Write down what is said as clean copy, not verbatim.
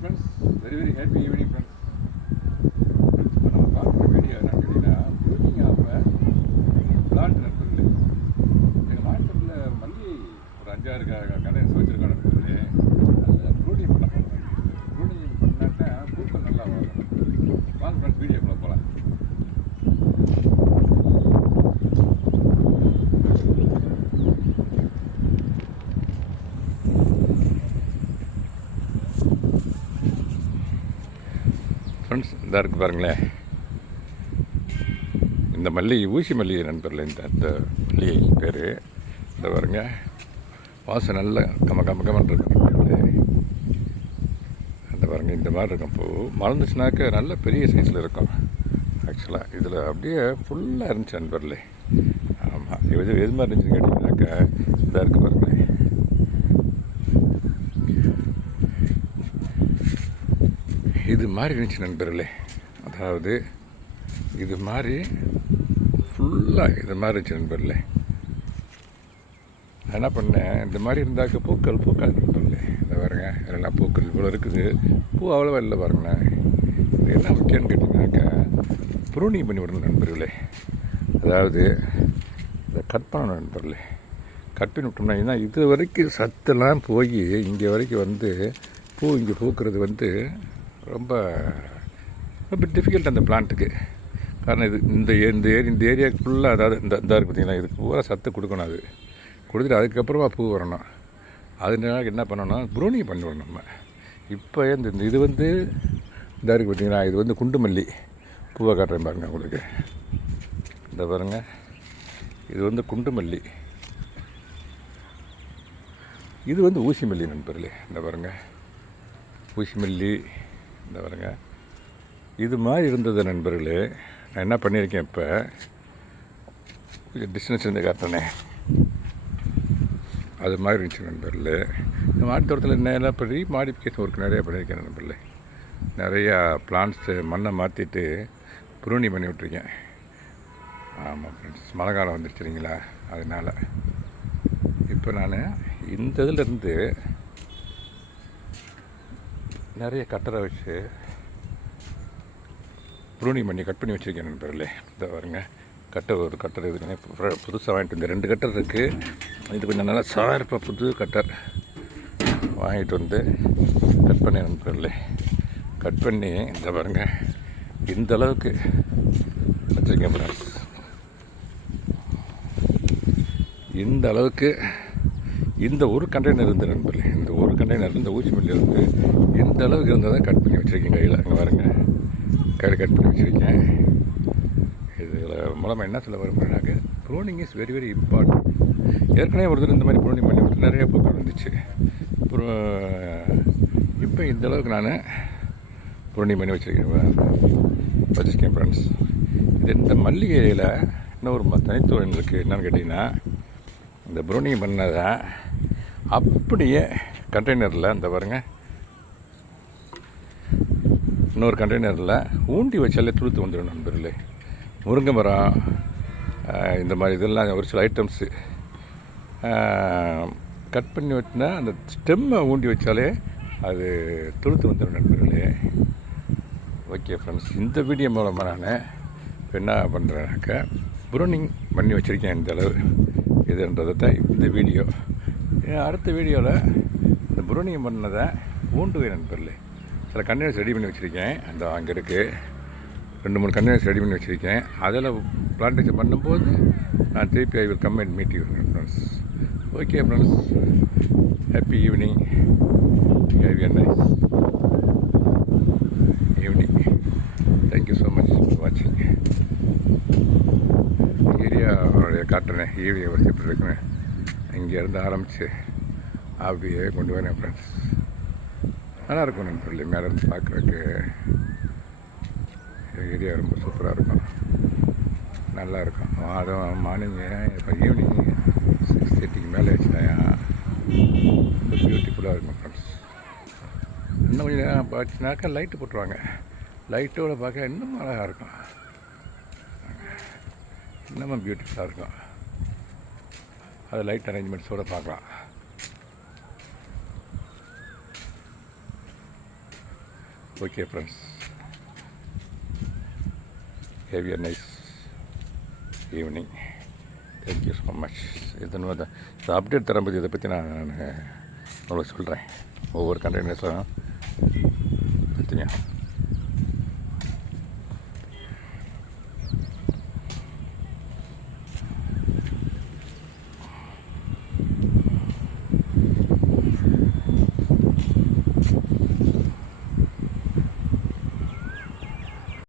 Friends very happy evening friends. இப்போ நம்ம பார்க்குற வீடியோ என்னன்னு கேட்டிங்கன்னா ப்ரூனிங் ஆஃப் பிளான்ட் நண்பர்களே. எங்கள் மார்க்கெட்டில் மல்லி ஒரு 5-6 கடை வச்சுருக்கோம் நண்பர்களே. அதில் ப்ரூனிங் பண்ண போகிறோம். ப்ரூனிங் பண்ணாக்கா பூக்கள் நல்லா வரும். வாங்க ஃப்ரெண்ட்ஸ் வீடியோக்குள்ளே போகலாம். ஃப்ரெண்ட்ஸ் இதாக இருக்குது பாருங்களேன், இந்த மல்லி ஊசி மல்லிகை நண்பர்கள். இந்த மல்லிகை பேர் இந்த பாருங்க, வாசம் நல்ல கமன்னு இருக்கு நண்பர்களே. அந்த பாருங்க இந்த மாதிரி இருக்கும். பூ மலர்ந்துச்சுனாக்க நல்ல பெரிய சைஸில் இருக்கும். ஆக்சுவலாக இதில் அப்படியே ஃபுல்லாக இருந்துச்சு நண்பர்களே. ஆமாம், எது மாதிரி இருந்துச்சுன்னு கேட்டிங்கனாக்கா இதாக இருக்குது பாருங்களேன். இது மாதிரி இருந்துச்சு நண்பர்களே. அதாவது இது மாதிரி ஃபுல்லாக இது மாதிரி இருந்துச்சு நண்பர்களே. நான் என்ன பண்ணேன், இந்த மாதிரி இருந்தாக்க பூக்கள் நண்பர்களே. இதை பாருங்க, எல்லாம் பூக்கள் இவ்வளோ இருக்குது. பூ அவ்வளோவா இல்லை பாருங்களேன். இது என்ன முக்கியம்னு கேட்டிங்கனாக்கா ப்ரூனிங் பண்ணி விடணும் நண்பர்களே. அதாவது இதை கட் பண்ணணும் நண்பர்களே. கட் பண்ணி விட்டோம்னா ஏன்னா இது வரைக்கும் சத்தெல்லாம் போய் இங்கே வரைக்கும் வந்து பூ இங்கே பூக்கிறது வந்து ரொம்ப டிஃபிகல்ட் அந்த பிளான்ட்டுக்கு. காரணம் இது இந்த ஏரியாவுக்கு ஃபுல்லாக, அதாவது இதாக இருக்குது பார்த்தீங்களா, இதுக்கு பூரா சத்து கொடுக்கணும். அது கொடுத்துட்டு அதுக்கப்புறமா பூ வரணும். அதனால என்ன பண்ணணும், ப்ரூனிங் பண்ணி விடணும் நம்ம. இப்போ இது வந்து இதாக இருக்குது பார்த்தீங்களா, இது வந்து குண்டு மல்லி. பூவை காட்டுறேன் பாருங்கள் உங்களுக்கு. இந்த பாருங்கள், இது வந்து குண்டு மல்லி. இது வந்து ஊசி மல்லி நண்பர்களே. இந்த பாருங்கள், ஊசி மல்லி. இந்த பாருங்க, இது மாதிரி இருந்தது நண்பர்களே. நான் என்ன பண்ணியிருக்கேன், இப்போ கொஞ்சம் டிஸ்டன்ஸ் இருந்து காட்டினே அது மாதிரி இருந்துச்சு நண்பர்களே. இந்த மாட்டுத்தோட்டத்தில் என்ன இப்போ ரீமாடிஃபிகேஷன் ஒர்க் நிறையா பண்ணியிருக்கேன் நண்பர்களே. நிறையா பிளான்ட்ஸு மண்ணை மாற்றிட்டு ப்ரூனிங் பண்ணி விட்ருக்கேன். ஆமாம் ஃப்ரெண்ட்ஸ், மழை காலம் வந்துருச்சுங்களா, அதனால் இப்போ நான் இந்த இதிலேருந்து நிறைய கட்டரை வச்சு ப்ரூனிங் பண்ணி கட் பண்ணி வச்சுருக்கேன் நண்பர்களே. இதை பாருங்க, ஒரு கட்டர் இருக்குன்னு புதுசாக வாங்கிட்டு வந்து 2 கட்டர் இருக்குது. இது கொஞ்சம் நல்லா சார்பாக புது கட்டர் வாங்கிட்டு வந்து கட் பண்ணி நண்பர்களே. கட் பண்ணி இந்த பாருங்க இந்த அளவுக்கு வச்சுருக்கேன் ஃப்ரெண்ட்ஸ். இந்த அளவுக்கு இந்த ஒரு கண்டெய்னர் இருந்து நண்பர்களே, இந்த ஒரு கண்டெய்னர் இந்த ஊசி மல்லி இருந்து இந்த அளவுக்கு இருந்தால் தான் கட் பண்ணி வச்சுருக்கேன் கையில். அங்கே பாருங்க, கையில் கட் பண்ணி வச்சுருக்கேன். இதில் மூலமாக என்ன சொல்ல விரும்புகிறேன்னாக்க ப்ரூனிங் இஸ் வெரி இம்பார்ட்டன்ட். ஏற்கனவே ஒருத்தர் இந்த மாதிரி ப்ரூனிங் பண்ணி விட்டு நிறைய பூக்கள் வந்துச்சு. அப்புறம் இப்போ இந்த அளவுக்கு நான் ப்ரூனிங் பண்ணி வச்சுருக்கேன் ஃப்ரெண்ட்ஸ். இது இந்த மல்லிகையில் இன்னொரு தனித்துவம் இருக்குது. என்னென்னு கேட்டிங்கன்னா, இந்த ப்ரூனிங் பண்ணதை அப்படியே கண்டெய்னரில் இந்த பாருங்கள், இன்னொரு கண்டெய்னரில் ஊண்டி வச்சாலே துளுத்து வந்துடும் நண்பர்களே. முருங்கை மரம், இந்த மாதிரி இதெல்லாம் ஒரு சில ஐட்டம்ஸு கட் பண்ணி வச்சுனா அந்த ஸ்டெம்மை ஊண்டி வச்சாலே அது துளுத்து வந்துடும் நண்பர்களே. ஓகே ஃப்ரெண்ட்ஸ், இந்த வீடியோ மூலமாக நான் என்ன பண்ணுறேன்னாக்கா ப்ரூனிங் பண்ணி வச்சுருக்கேன் இந்த அளவு இதுன்றதை தான் இந்த வீடியோ. அடுத்த வீடியோவில் இந்த ப்ரூனிங் பண்ணதை ஊண்டுவேன் நண்பர்களே. சில கண்டெய்னர்ஸ் ரெடி பண்ணி வச்சுருக்கேன். அந்த அங்கே இருக்குது 2-3 கண்டெய்னர்ஸ் ரெடி பண்ணி வச்சுருக்கேன். அதில் பிளான்டேஷன் பண்ணும்போது நான் திருப்பி I will come and meet you friends. Okay friends, happy evening. Have a nice evening. Thank you so much for வாட்சிங். ஏரியாவுடைய காட்டுறேன், ஏரியா வச்சு எப்படி இருக்குன்னு இங்கேருந்து ஆரம்பித்து அப்படியே கொண்டு வரேன் ஃப்ரெண்ட்ஸ். நல்லாயிருக்கும் நண்பர்களே, மேலேருந்து பார்க்குறதுக்கு ஏரியா ரொம்ப சூப்பராக இருக்கும், நல்லாயிருக்கும். அதுவும் மார்னிங்கு இப்போ ஈவினிங் 6:30க்கு மேலே வச்சுட்டேன். ரொம்ப பியூட்டிஃபுல்லாக இருக்கும் ஃப்ரெண்ட்ஸ். இன்னும் கொஞ்சம் நேரம் பார்த்துனாக்கா லைட்டு போட்டுருவாங்க. லைட்டோடு பார்க்க இன்னும் அழகாக இருக்கும், இன்னமும் பியூட்டிஃபுல்லாக இருக்கும். அது லைட் அரேஞ்ச்மெண்ட்ஸோடு பார்க்கலாம். Okay friends, have a nice evening. Thank you so much. இந்த அப்டேட் தரும்போது இதை பற்றி நான் உங்களுக்கு சொல்கிறேன். ஒவ்வொரு கண்டெய்னர்ஸும் பற்றியும்